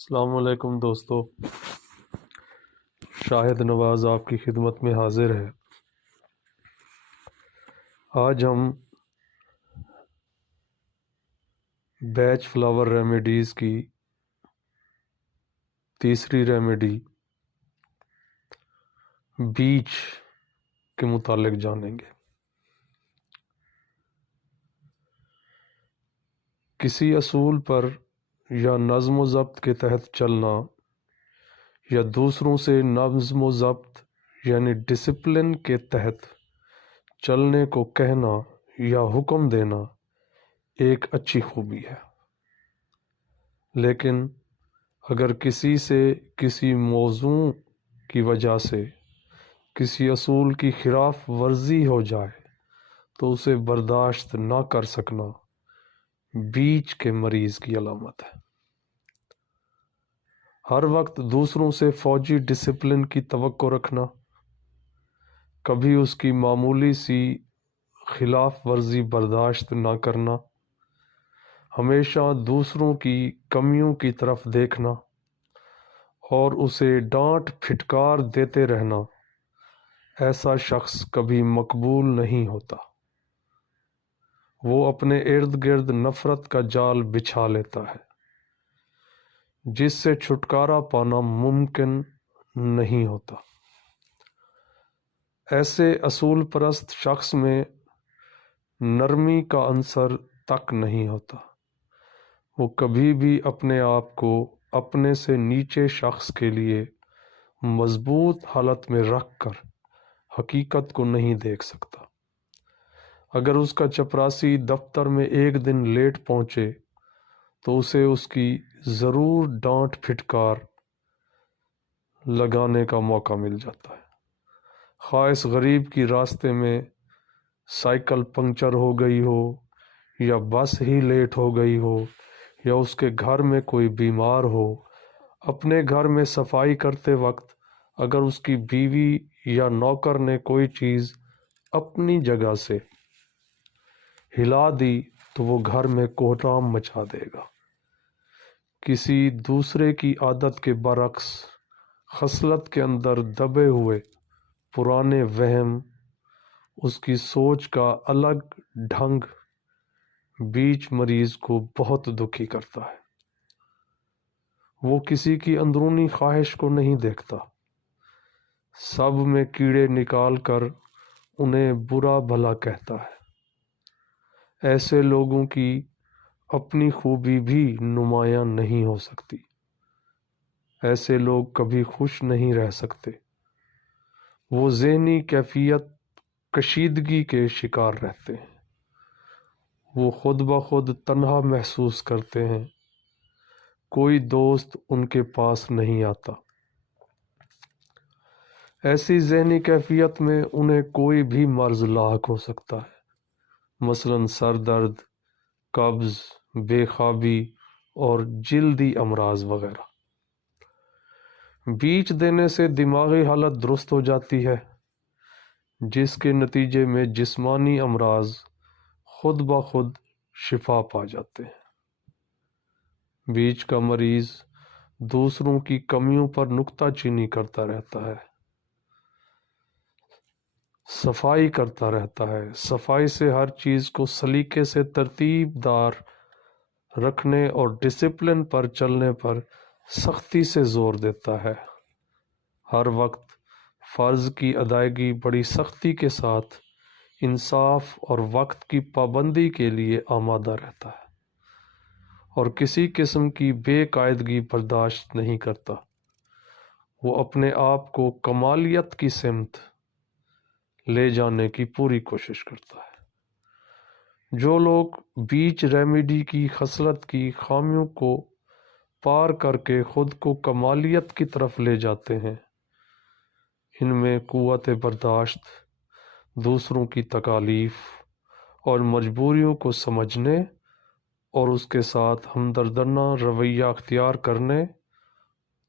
السلام علیکم دوستو، شاہد نواز آپ کی خدمت میں حاضر ہے۔ آج ہم بیچ فلاور ریمیڈیز کی تیسری ریمیڈی بیچ کے متعلق جانیں گے۔ کسی اصول پر یا نظم و ضبط کے تحت چلنا یا دوسروں سے نظم و ضبط یعنی ڈسپلن کے تحت چلنے کو کہنا یا حکم دینا ایک اچھی خوبی ہے، لیکن اگر کسی سے کسی موضوع کی وجہ سے کسی اصول کی خلاف ورزی ہو جائے تو اسے برداشت نہ کر سکنا بیچ کے مریض کی علامت ہے۔ ہر وقت دوسروں سے فوجی ڈسپلن کی توقع رکھنا، کبھی اس کی معمولی سی خلاف ورزی برداشت نہ کرنا، ہمیشہ دوسروں کی کمیوں کی طرف دیکھنا اور اسے ڈانٹ پھٹکار دیتے رہنا، ایسا شخص کبھی مقبول نہیں ہوتا۔ وہ اپنے ارد گرد نفرت کا جال بچھا لیتا ہے جس سے چھٹکارا پانا ممکن نہیں ہوتا۔ ایسے اصول پرست شخص میں نرمی کا عنصر تک نہیں ہوتا۔ وہ کبھی بھی اپنے آپ کو اپنے سے نیچے شخص کے لیے مضبوط حالت میں رکھ کر حقیقت کو نہیں دیکھ سکتا۔ اگر اس کا چپراسی دفتر میں ایک دن لیٹ پہنچے تو اسے اس کی ضرور ڈانٹ پھٹکار لگانے کا موقع مل جاتا ہے، خواہ اس غریب کی راستے میں سائیکل پنکچر ہو گئی ہو یا بس ہی لیٹ ہو گئی ہو یا اس کے گھر میں کوئی بیمار ہو۔ اپنے گھر میں صفائی کرتے وقت اگر اس کی بیوی یا نوکر نے کوئی چیز اپنی جگہ سے ہلا دی تو وہ گھر میں کوہتام مچا دے گا۔ کسی دوسرے کی عادت کے برعکس خصلت کے اندر دبے ہوئے پرانے وہم، اس کی سوچ کا الگ ڈھنگ بیچ مریض کو بہت دکھی کرتا ہے۔ وہ کسی کی اندرونی خواہش کو نہیں دیکھتا، سب میں کیڑے نکال کر انہیں برا بھلا کہتا ہے۔ ایسے لوگوں کی اپنی خوبی بھی نمایاں نہیں ہو سکتی۔ ایسے لوگ کبھی خوش نہیں رہ سکتے۔ وہ ذہنی کیفیت کشیدگی کے شکار رہتے ہیں۔ وہ خود بخود تنہا محسوس کرتے ہیں، کوئی دوست ان کے پاس نہیں آتا۔ ایسی ذہنی کیفیت میں انہیں کوئی بھی مرض لاحق ہو سکتا ہے، مثلاً سر درد، قبض، بے خوابی اور جلدی امراض وغیرہ۔ بیچ دینے سے دماغی حالت درست ہو جاتی ہے، جس کے نتیجے میں جسمانی امراض خود بخود شفا پا جاتے ہیں۔ بیچ کا مریض دوسروں کی کمیوں پر نکتہ چینی کرتا رہتا ہے، صفائی کرتا رہتا ہے، صفائی سے ہر چیز کو سلیقے سے ترتیب دار رکھنے اور ڈسپلن پر چلنے پر سختی سے زور دیتا ہے۔ ہر وقت فرض کی ادائیگی بڑی سختی کے ساتھ انصاف اور وقت کی پابندی کے لیے آمادہ رہتا ہے اور کسی قسم کی بے قاعدگی برداشت نہیں کرتا۔ وہ اپنے آپ کو کمالیت کی سمت لے جانے کی پوری کوشش کرتا ہے۔ جو لوگ بیچ ریمیڈی کی خصلت کی خامیوں کو پار کر کے خود کو کمالیت کی طرف لے جاتے ہیں، ان میں قوت برداشت، دوسروں کی تکالیف اور مجبوریوں کو سمجھنے اور اس کے ساتھ ہمدردانہ رویہ اختیار کرنے،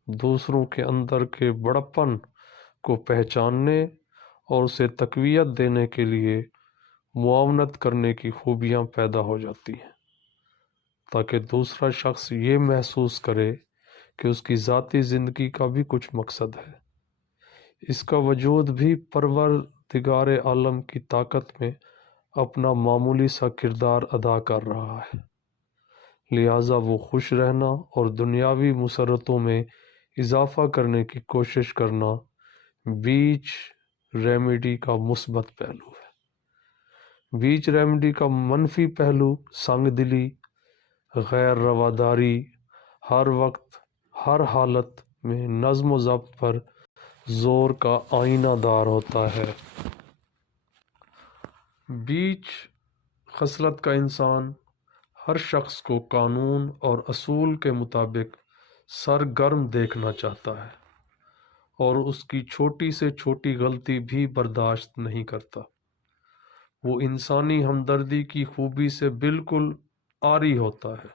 دوسروں کے اندر کے بڑپن کو پہچاننے اور اسے تقویت دینے کے لیے معاونت کرنے کی خوبیاں پیدا ہو جاتی ہیں، تاکہ دوسرا شخص یہ محسوس کرے کہ اس کی ذاتی زندگی کا بھی کچھ مقصد ہے۔ اس کا وجود بھی پروردگار عالم کی طاقت میں اپنا معمولی سا کردار ادا کر رہا ہے، لہٰذا وہ خوش رہنا اور دنیاوی مسرتوں میں اضافہ کرنے کی کوشش کرنا بیچ ریمیڈی کا مثبت پہلو ہے۔ بیچ ریمیڈی کا منفی پہلو سنگ دلی، غیر رواداری، ہر وقت ہر حالت میں نظم و ضبط پر زور کا آئینہ دار ہوتا ہے۔ بیچ خصلت کا انسان ہر شخص کو قانون اور اصول کے مطابق سرگرم دیکھنا چاہتا ہے اور اس کی چھوٹی سے چھوٹی غلطی بھی برداشت نہیں کرتا۔ وہ انسانی ہمدردی کی خوبی سے بالکل عاری ہوتا ہے،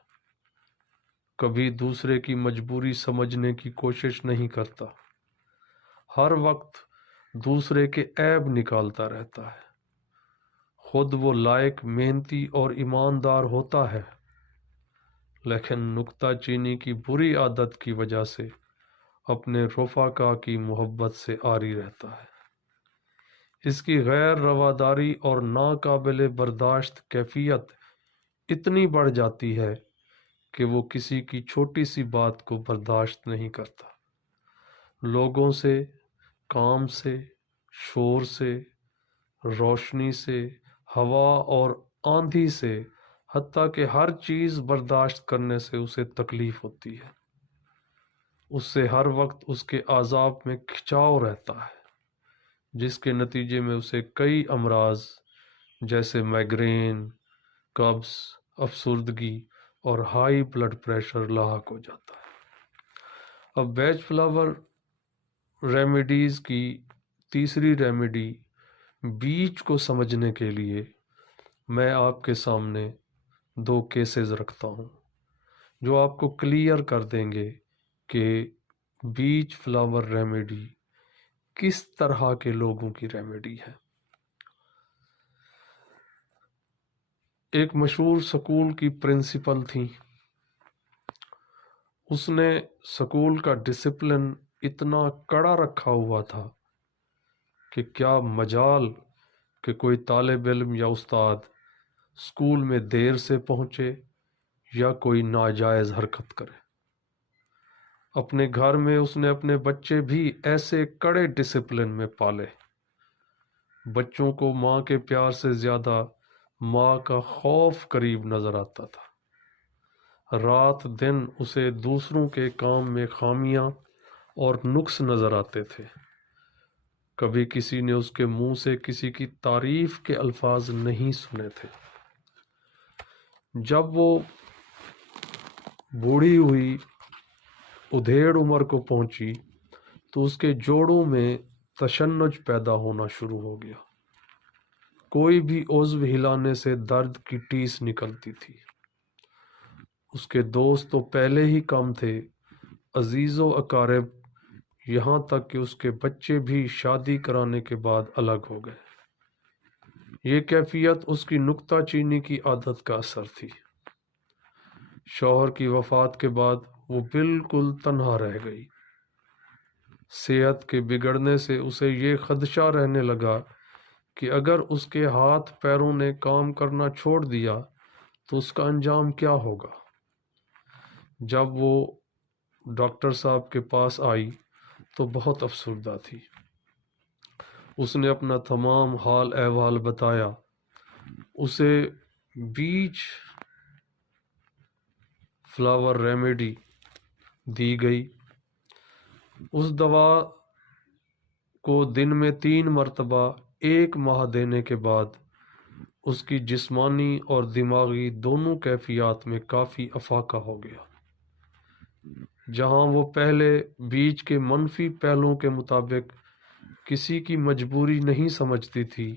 کبھی دوسرے کی مجبوری سمجھنے کی کوشش نہیں کرتا، ہر وقت دوسرے کے عیب نکالتا رہتا ہے۔ خود وہ لائق، محنتی اور ایماندار ہوتا ہے، لیکن نکتہ چینی کی بری عادت کی وجہ سے اپنے رفقا کی محبت سے عاری رہتا ہے۔ اس کی غیر رواداری اور ناقابل برداشت کیفیت اتنی بڑھ جاتی ہے کہ وہ کسی کی چھوٹی سی بات کو برداشت نہیں کرتا۔ لوگوں سے، کام سے، شور سے، روشنی سے، ہوا اور آندھی سے، حتیٰ کہ ہر چیز برداشت کرنے سے اسے تکلیف ہوتی ہے۔ اس سے ہر وقت اس کے اعصاب میں کھچاؤ رہتا ہے، جس کے نتیجے میں اسے کئی امراض جیسے مائگرین، قبض، افسردگی اور ہائی بلڈ پریشر لاحق ہو جاتا ہے۔ اب بیچ فلاور ریمیڈیز کی تیسری ریمیڈی بیچ کو سمجھنے کے لیے میں آپ کے سامنے 2 کیسز رکھتا ہوں جو آپ کو کلیئر کر دیں گے کہ بیچ فلاور ریمیڈی کس طرح کے لوگوں کی ریمیڈی ہے۔ ایک مشہور سکول کی پرنسپل تھی، اس نے سکول کا ڈسپلن اتنا کڑا رکھا ہوا تھا کہ کیا مجال کہ کوئی طالب علم یا استاد اسکول میں دیر سے پہنچے یا کوئی ناجائز حرکت کرے۔ اپنے گھر میں اس نے اپنے بچے بھی ایسے کڑے ڈسپلن میں پالے۔ بچوں کو ماں کے پیار سے زیادہ ماں کا خوف قریب نظر آتا تھا۔ رات دن اسے دوسروں کے کام میں خامیاں اور نقص نظر آتے تھے۔ کبھی کسی نے اس کے منہ سے کسی کی تعریف کے الفاظ نہیں سنے تھے۔ جب وہ بوڑھی ہوئی، ادھیڑ عمر کو پہنچی، تو اس کے جوڑوں میں تشنج پیدا ہونا شروع ہو گیا۔ کوئی بھی عضو ہلانے سے درد کی ٹیس نکلتی تھی۔ اس کے دوست تو پہلے ہی کم تھے، عزیز و اقارب، یہاں تک کہ اس کے بچے بھی شادی کرانے کے بعد الگ ہو گئے۔ یہ کیفیت اس کی نکتہ چینی کی عادت کا اثر تھی۔ شوہر کی وفات کے بعد وہ بالکل تنہا رہ گئی۔ صحت کے بگڑنے سے اسے یہ خدشہ رہنے لگا کہ اگر اس کے ہاتھ پیروں نے کام کرنا چھوڑ دیا تو اس کا انجام کیا ہوگا۔ جب وہ ڈاکٹر صاحب کے پاس آئی تو بہت افسردہ تھی۔ اس نے اپنا تمام حال احوال بتایا۔ اسے بیچ فلاور ریمیڈی دی گئی۔ اس دوا کو دن میں 3 مرتبہ 1 ماہ دینے کے بعد اس کی جسمانی اور دماغی دونوں کیفیات میں کافی افاقہ ہو گیا۔ جہاں وہ پہلے بیچ کے منفی پہلوؤں کے مطابق کسی کی مجبوری نہیں سمجھتی تھی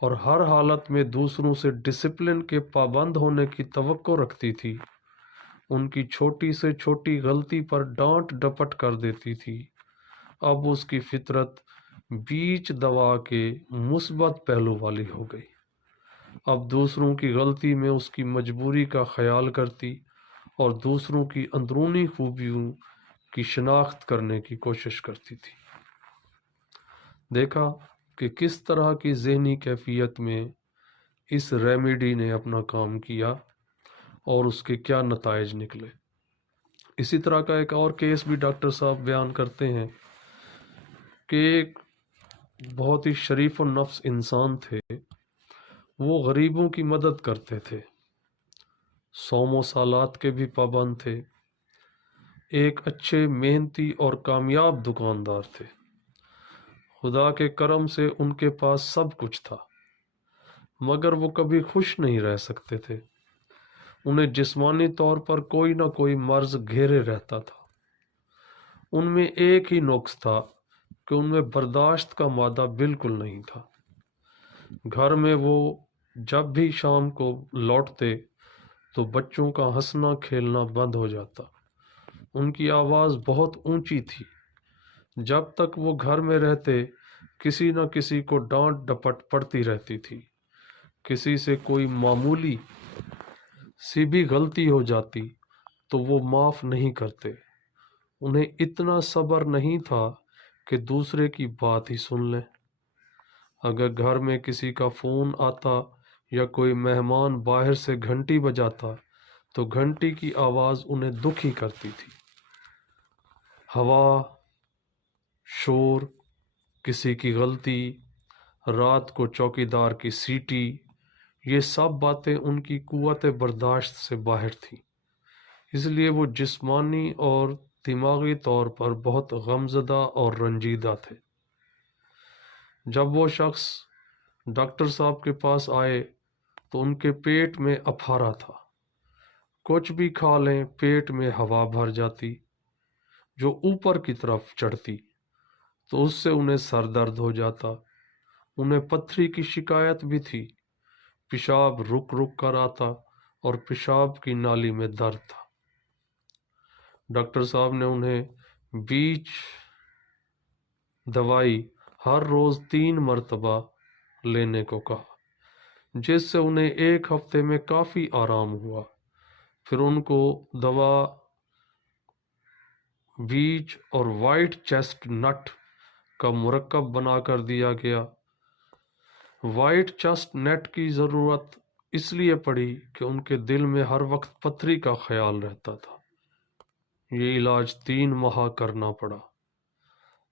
اور ہر حالت میں دوسروں سے ڈسپلن کے پابند ہونے کی توقع رکھتی تھی، ان کی چھوٹی سے چھوٹی غلطی پر ڈانٹ ڈپٹ کر دیتی تھی، اب اس کی فطرت بیچ دوا کے مثبت پہلو والی ہو گئی۔ اب دوسروں کی غلطی میں اس کی مجبوری کا خیال کرتی اور دوسروں کی اندرونی خوبیوں کی شناخت کرنے کی کوشش کرتی تھی۔ دیکھا کہ کس طرح کی ذہنی کیفیت میں اس ریمیڈی نے اپنا کام کیا اور اس کے کیا نتائج نکلے۔ اسی طرح کا ایک اور کیس بھی ڈاکٹر صاحب بیان کرتے ہیں کہ ایک بہت ہی شریف النفس انسان تھے، وہ غریبوں کی مدد کرتے تھے، صوم و صلات کے بھی پابند تھے، ایک اچھے محنتی اور کامیاب دکاندار تھے، خدا کے کرم سے ان کے پاس سب کچھ تھا، مگر وہ کبھی خوش نہیں رہ سکتے تھے۔ انہیں جسمانی طور پر کوئی نہ کوئی مرض گھیرے رہتا تھا۔ ان میں ایک ہی نقص تھا کہ ان میں برداشت کا مادہ بالکل نہیں تھا۔ گھر میں وہ جب بھی شام کو لوٹتے تو بچوں کا ہنسنا کھیلنا بند ہو جاتا۔ ان کی آواز بہت اونچی تھی۔ جب تک وہ گھر میں رہتے کسی نہ کسی کو ڈانٹ ڈپٹ پڑتی رہتی تھی۔ کسی سے کوئی معمولی سی بھی غلطی ہو جاتی تو وہ معاف نہیں کرتے۔ انہیں اتنا صبر نہیں تھا کہ دوسرے کی بات ہی سن لیں۔ اگر گھر میں کسی کا فون آتا یا کوئی مہمان باہر سے گھنٹی بجاتا تو گھنٹی کی آواز انہیں دکھی کرتی تھی۔ ہوا، شور، کسی کی غلطی، رات کو چوکیدار کی سیٹی، یہ سب باتیں ان کی قوت برداشت سے باہر تھیں۔ اس لیے وہ جسمانی اور دماغی طور پر بہت غمزدہ اور رنجیدہ تھے۔ جب وہ شخص ڈاکٹر صاحب کے پاس آئے تو ان کے پیٹ میں افارا تھا۔ کچھ بھی کھا لیں پیٹ میں ہوا بھر جاتی جو اوپر کی طرف چڑھتی، تو اس سے انہیں سر درد ہو جاتا۔ انہیں پتھری کی شکایت بھی تھی، پیشاب رک رک کر آتا اور پیشاب کی نالی میں درد تھا۔ ڈاکٹر صاحب نے انہیں بیچ دوائی ہر روز 3 مرتبہ لینے کو کہا، جس سے انہیں 1 ہفتے میں کافی آرام ہوا۔ پھر ان کو دوا بیج اور وائٹ چیسٹ نٹ کا مرکب بنا کر دیا گیا۔ وائٹ چیسٹ نٹ کی ضرورت اس لیے پڑی کہ ان کے دل میں ہر وقت پتھری کا خیال رہتا تھا۔ یہ علاج 3 ماہ کرنا پڑا۔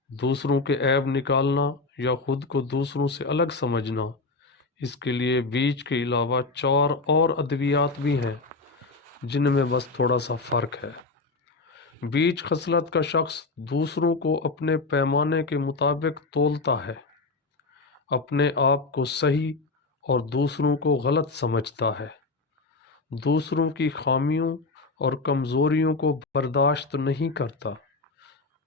دوسروں کے عیب نکالنا یا خود کو دوسروں سے الگ سمجھنا، اس کے لیے بیج کے علاوہ 4 اور ادویات بھی ہیں جن میں بس تھوڑا سا فرق ہے۔ بیج خصلت کا شخص دوسروں کو اپنے پیمانے کے مطابق تولتا ہے، اپنے آپ کو صحیح اور دوسروں کو غلط سمجھتا ہے، دوسروں کی خامیوں اور کمزوریوں کو برداشت نہیں کرتا،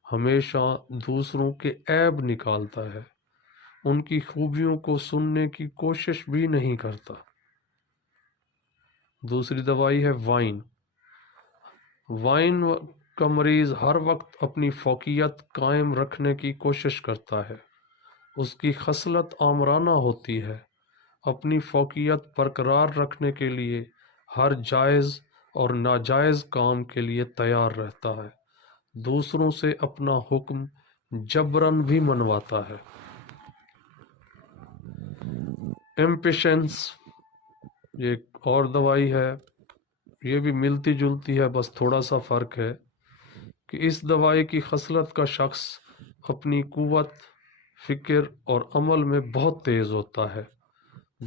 ہمیشہ دوسروں کے عیب نکالتا ہے، ان کی خوبیوں کو سننے کی کوشش بھی نہیں کرتا۔ دوسری دوائی ہے وائن۔ وائن کا مریض ہر وقت اپنی فوقیت قائم رکھنے کی کوشش کرتا ہے، اس کی خصلت آمرانہ ہوتی ہے، اپنی فوقیت برقرار رکھنے کے لیے ہر جائز اور ناجائز کام کے لیے تیار رہتا ہے، دوسروں سے اپنا حکم جبراً بھی منواتا ہے۔ ایمپیشنس یہ ایک اور دوائی ہے، یہ بھی ملتی جلتی ہے، بس تھوڑا سا فرق ہے کہ اس دوائی کی خصلت کا شخص اپنی قوت، فکر اور عمل میں بہت تیز ہوتا ہے،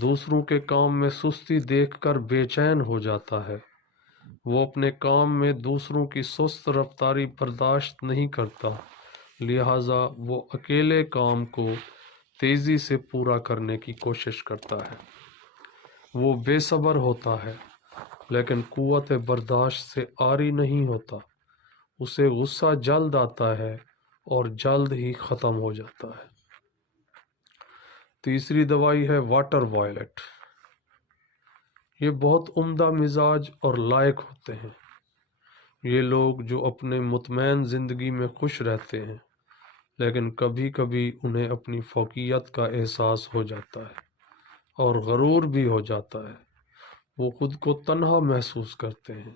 دوسروں کے کام میں سستی دیکھ کر بے چین ہو جاتا ہے، وہ اپنے کام میں دوسروں کی سست رفتاری برداشت نہیں کرتا، لہٰذا وہ اکیلے کام کو تیزی سے پورا کرنے کی کوشش کرتا ہے۔ وہ بے صبر ہوتا ہے لیکن قوت برداشت سے عاری نہیں ہوتا، اسے غصہ جلد آتا ہے اور جلد ہی ختم ہو جاتا ہے۔ تیسری دوائی ہے واٹر وائلٹ۔ یہ بہت عمدہ مزاج اور لائق ہوتے ہیں۔ یہ لوگ جو اپنے مطمئن زندگی میں خوش رہتے ہیں، لیکن کبھی کبھی انہیں اپنی فوقیت کا احساس ہو جاتا ہے اور غرور بھی ہو جاتا ہے، وہ خود کو تنہا محسوس کرتے ہیں،